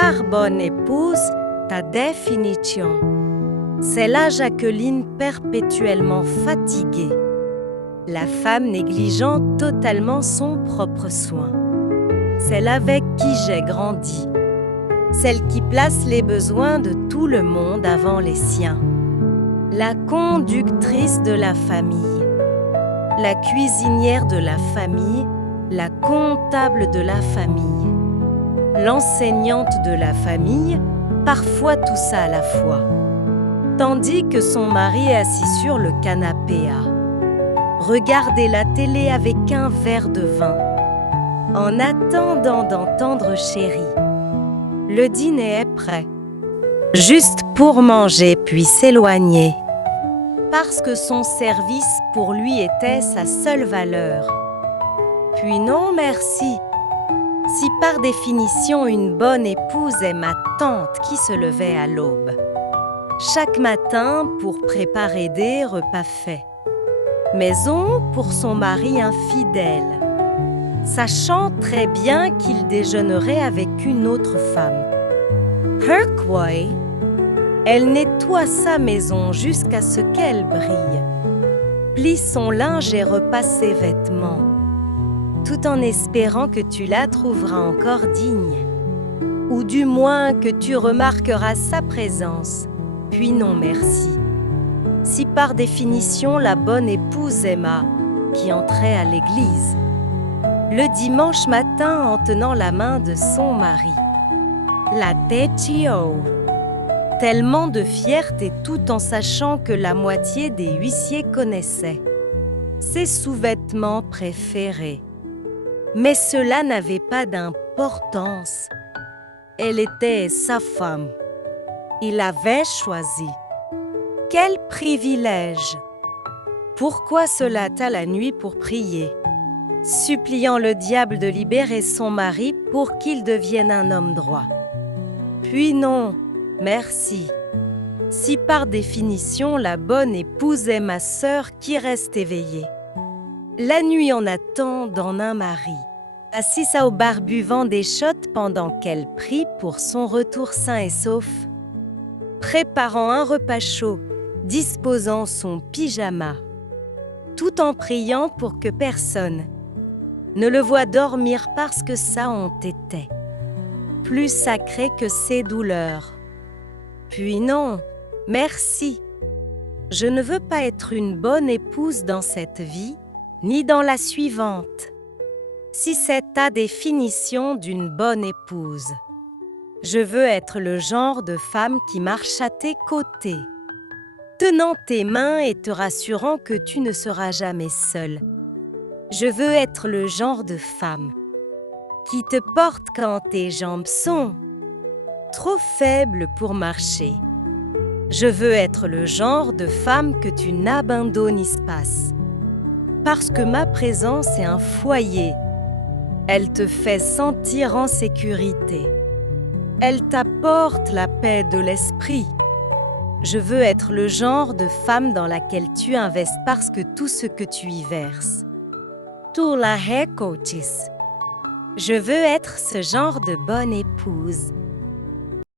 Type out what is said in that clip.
par bonne épouse ta définition. C'est la Jacqueline perpétuellement fatiguée, la femme négligeant totalement son propre soin. Celle avec qui j'ai grandi, celle qui place les besoins de tout le monde avant les siens, la conductrice de la famille, la cuisinière de la famille, la comptable de la famille, l'enseignante de la famille, parfois tout ça à la fois. Tandis que son mari est assis sur le canapé à regarder la télé avec un verre de vin, en attendant d'entendre chéri. Le dîner est prêt, juste pour manger puis s'éloigner, parce que son service pour lui était sa seule valeur. Puis non merci. Si par définition une bonne épouse est ma tante qui se levait à l'aube, chaque matin pour préparer des repas faits, maison pour son mari infidèle, sachant très bien qu'il déjeunerait avec une autre femme. Herkway, elle nettoie sa maison jusqu'à ce qu'elle brille, plie son linge et repasse ses vêtements, tout en espérant que tu la trouveras encore digne, ou du moins que tu remarqueras sa présence, puis non merci. Si par définition la bonne épouse Emma, qui entrait à l'église, le dimanche matin en tenant la main de son mari, la Tetio, tellement de fierté tout en sachant que la moitié des huissiers connaissaient ses sous-vêtements préférés. Mais cela n'avait pas d'importance. Elle était sa femme. Il l'avait choisie. Quel privilège! Pourquoi se hâta la nuit pour prier, suppliant le diable de libérer son mari pour qu'il devienne un homme droit? Puis non, merci. Si par définition la bonne épouse est ma sœur qui reste éveillée, la nuit en attendant un mari, assise au bar buvant des shots pendant qu'elle prie pour son retour sain et sauf, préparant un repas chaud, disposant son pyjama, tout en priant pour que personne ne le voie dormir parce que sa honte était plus sacrée que ses douleurs. Puis non, merci. Je ne veux pas être une bonne épouse dans cette vie, ni dans la suivante. Si c'est ta définition d'une bonne épouse, je veux être le genre de femme qui marche à tes côtés, tenant tes mains et te rassurant que tu ne seras jamais seule. Je veux être le genre de femme qui te porte quand tes jambes sont trop faibles pour marcher. Je veux être le genre de femme que tu n'abandonnes pas. Parce que ma présence est un foyer. Elle te fait sentir en sécurité. Elle t'apporte la paix de l'esprit. Je veux être le genre de femme dans laquelle tu investis parce que tout ce que tu y verses, tout la coaches. Je veux être ce genre de bonne épouse.